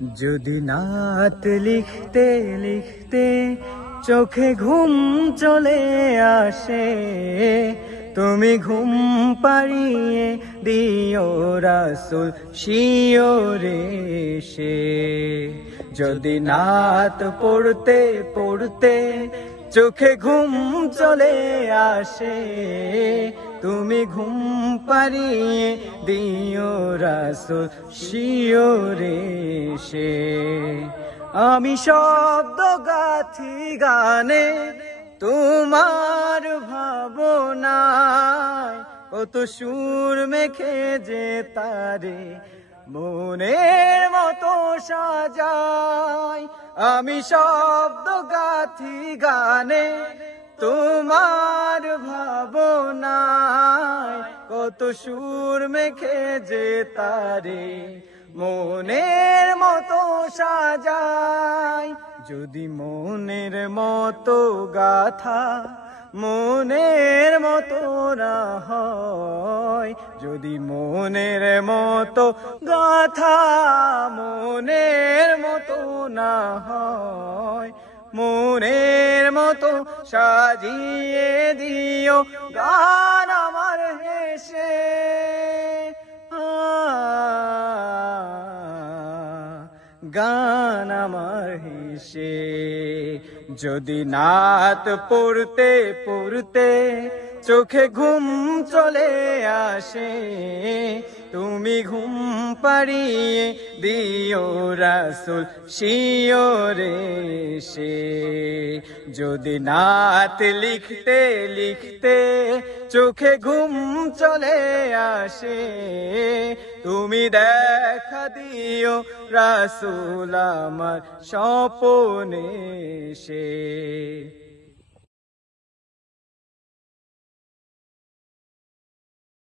যদি নাত লিখতে লিখতে চোখে ঘুম চলে আসে, তুমি ঘুম পাড়িয়ে দিও রাসূল শিওরে সে। যদি নাত পড়তে পড়তে চোখে ঘুম চলে আসে, তুমি ঘুম পাড়িয়ে দিও রাসূল শিওরে সে। আমি শব্দ গাথি গানে তোমার ভাবনায়, কত সুর মেখে যে তারে মনের মতো সাজাই। আমি শব্দ গাথি গানে তোমার ভাবনায়, কত সুর মেখে যে তারে মনের মতো সাজাই। যদি মনের মতো গাথা মনের মতো না হয়, যদি মনের মতো গাথা মনের মতো না হয়, মনের মতো সাজিয়ে দিও গান আমার হেসে। গান আমার হেসে। যদি নাত পড়তে পড়তে চোখে ঘুম চলে আসে, তুমি ঘুম পাড়িয়ে দিও রাসূল শিওরে সে। যদি নাত লিখতে লিখতে চোখে ঘুম চলে আসে, তুমি দেখা দিও রাসূল আমার স্বপনে সে।